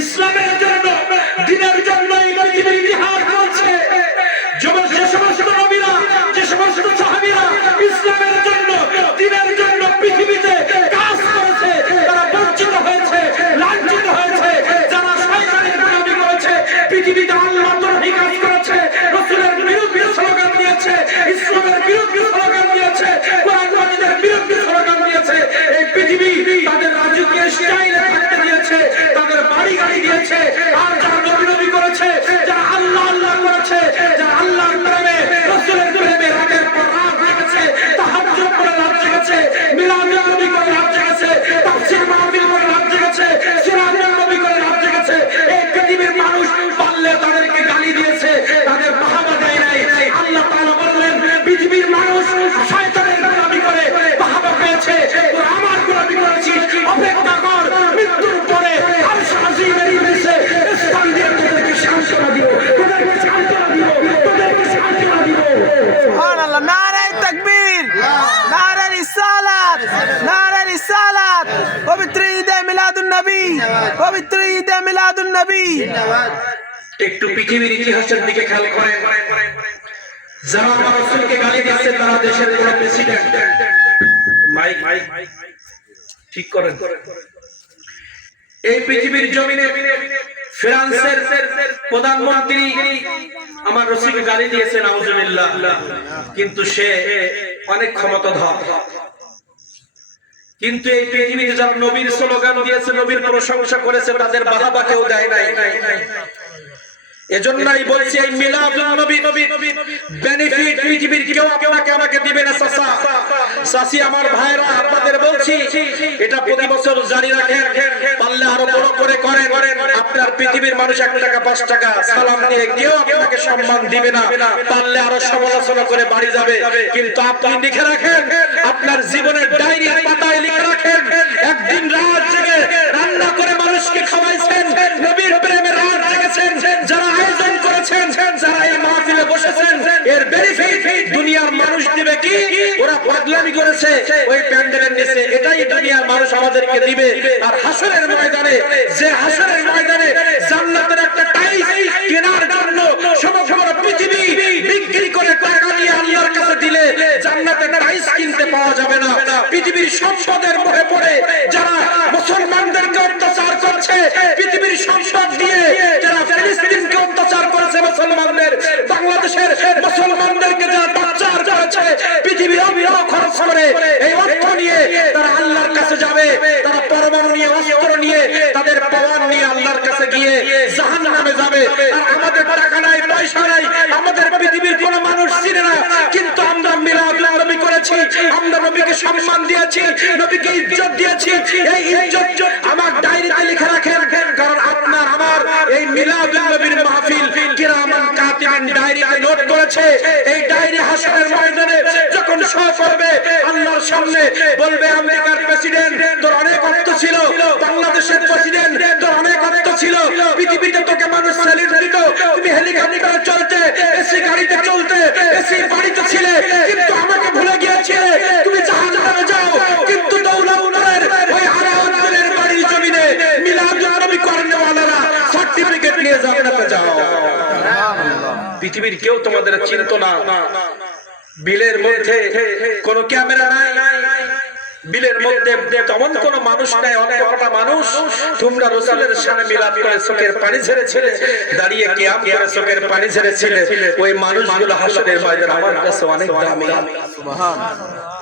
ইসলামের জন্য, দ্বীনের জন্য এই পৃথিবীর ইতিহাস বলছে যে সমস্ত নবীরা, যে সমস্ত সাহাবীরা ইসলামের জন্য, দ্বীনের জন্য পৃথিবীতে কাজ করেছে, তারা বঞ্চিত হয়েছে, লাঞ্ছিত হয়েছে। যারা শয়তানের গোলামি করেছে, পৃথিবীতে আল্লাহদ্রোহী কাজ করেছে, রাসূলের বিরুদ্ধে স্লোগান দিয়েছে, ইসলামের বিরুদ্ধে স্লোগান দিয়েছে, কোরআন মাজিদের বিরুদ্ধে স্লোগান দিয়েছে, এই পৃথিবী তাদের রাজকীয় স্টাইলে থাকতে দিয়েছে, তাদের বাড়ি গাড়ি দিয়েছে। আর যারা নবী নবী করেছে, যারা আল্লাহ আল্লাহ করেছে, যারা আল্লাহর প্রেমে, রাসূলের প্রেমে রাতের পর রাত জেগেছে, তাহাজ্জুদ করে রাত জেগেছে, মিলাদ নবী করে রাত জেগেছে, তাফসীর মাহফিল করে রাত জেগেছে, সিরাজ নবী করে রাত জেগেছে, এই পৃথিবীর মানুষ পারলে তাদেরকে গালি দিয়েছে, তাদের বাহাবা দেয় নাই। আল্লাহ তাআলা বললেন পৃথিবীর মানুষ শয়তানের গোলামি করে বাহাবা পেয়েছে, তোরা আমার গোলামি করেছিস, অপেক্ষা কর, মৃত্যুর পরে আরশ আজিমের নিচে স্থান দিয়ে তোদেরকে সান্ত্বনা দিব, তোদেরকে সান্ত্বনা দিব, তোদেরকে সান্ত্বনা দিব। সুবহানাল্লাহ। নারে তাকবীর, নারে রিসালাত, নারে রিসালাত। পবিত্র ঈদে মিলাদুন নবী, পবিত্র ঈদে মিলাদুন নবী। একটু পৃথিবীর ইতিহাসের দিকে খেয়াল করেন। যারা আমার রাসূলকে গালি দিচ্ছে তারা দেশের কোন প্রেসিডেন্ট, মাইক ঠিক করেন। এই পৃথিবীর জমিনে ফ্রান্সের প্রধানমন্ত্রী আমার রাসূলকে গালি দিয়েছেন, নাউজুবিল্লাহ, কিন্তু সে অনেক ক্ষমতাধর। কিন্তু এই পৃথিবীতে যারা নবীর স্লোগান দিয়েছে, নবীর প্রশংসা করেছে, তাদের বাহাবা কেউ দেয় নাই। এজন্যই বলছি এই মিলাদুন নবী বেনিফিট পৃথিবীর কেউ আপনাকে আমাকে দিবে না। চাচা চাচি আমার ভাইরা, আপনাদের বলছি এটা প্রতি বছর জারি রাখেন, পারলে আরো বড় করে করেন। আপনার পৃথিবীর মানুষ 1 টাকা 5 টাকা সালাম দিয়ে কেউ আপনাকে সম্মান দিবে না, পারলে আরো সমালোচনা করে বাড়ি যাবে। কিন্তু আপনি লিখে রাখেন, আপনার জীবনের ডায়েরির পাতায় লিখে রাখেন, একদিন রাত জেগে রান্না করে মানুষকে খাওয়াইছেন, নবীর প্রেমে রাত জেগেছেন, যারা আয়োজন করেছেন, যারা এই মাহফিলে বসেছেন, এর বেনিফিট দুনিয়ার মানুষ দিবে কি? ওরা পাগলামি করেছে ওই প্যান্ডেলের নিচে, এটাই দুনিয়ার মানুষ আমাদেরকে দিবে। আর হাসরের ময়দানে, যে হাসরের ময়দানে জান্নাতের একটা টাইলস কেনার জন্য সমগ্র পৃথিবী বিক্রি করে টাকা নিয়ে আল্লাহর কাছে দিলে জান্নাতের টাইলস কিনতে পাওয়া যাবে না। পৃথিবীর সম্পদের মোহে পড়ে যারা মুসলমানদেরকে অত্যাচার করছে, পৃথিবীর সম্পদ দিয়ে যারা ফিলিস্তিনকে অত্যাচার করেছে, মুসলমানদের, বাংলাদেশের মুসলমানদেরকে যারা অত্যাচার করেছে, পৃথিবীর অবিরাম খরচ করে এই অর্থ নিয়ে তারা আল্লাহর কাছে যাবে, তারা পরমাণু নিয়ে, অস্ত্র নিয়ে, তাদের পাওয়ার নিয়ে আল্লাহর কাছে গিয়ে জাহান্নামে যাবে। আর আমাদের টাকা নাই, পয়সা নাই, আমাদের পৃথিবীর কোন মানুষ চিনে না, কিন্তু আমরা মিলাদুন নবী করেছি, আমরা নবীকে সম্মান দিয়েছি, নবীকে ইজ্জত দিয়েছি। এই ইজ্জত আমার ডায়েরিতে লিখে রাখেন, কারণ আপনার আমার এই মিলাদুন নবীর মাহফিল কিরামান কাতিবিন ডায়েরিতে নোট করেছে। এই ডায়েরি হাসরের ময়দানে যখন শো করবে, আল্লাহর সামনে বলবে, আমেরিকার প্রেসিডেন্ট তোর অনেক অর্থ ছিল, বাংলাদেশের প্রেসিডেন্ট তোর অনেক অর্থ ছিল, পৃথিবীতে তোকে মানুষ স্যালুট দিত, তুমি হেলিকপ্টারে চলতে, এসি গাড়িতে চলতে, এসি বাড়িতে ছিলে, কিন্তু আমাকে ভুলে গিয়েছিলে। তুমি জাহান্নামে যাও, কিন্তু দৌলতপুরের ওই আলাউদ্দিনের বাড়ির জমিনে মিলাদুন নবী করেনওয়ালারা সার্টিফিকেট নিয়ে জান্নাতে যাও। পৃথিবীর কেউ তোমাদের চিনত না। বিলের মধ্যে কোনো ক্যামেরা নাই, বিলের মধ্যে তেমন কোন মানুষ নাই, অনেক কটা মানুষ। তোমরা রাসূলের শানে মিলাদ করে চোখের পানি ঝেড়েছিলে, দাঁড়িয়ে কিয়াম করে চোখের পানি ঝেড়েছিলে। ওই মানুষগুলো হাসরের ময়দানে আমার কাছে অনেক দামি। সুবহানাল্লাহ।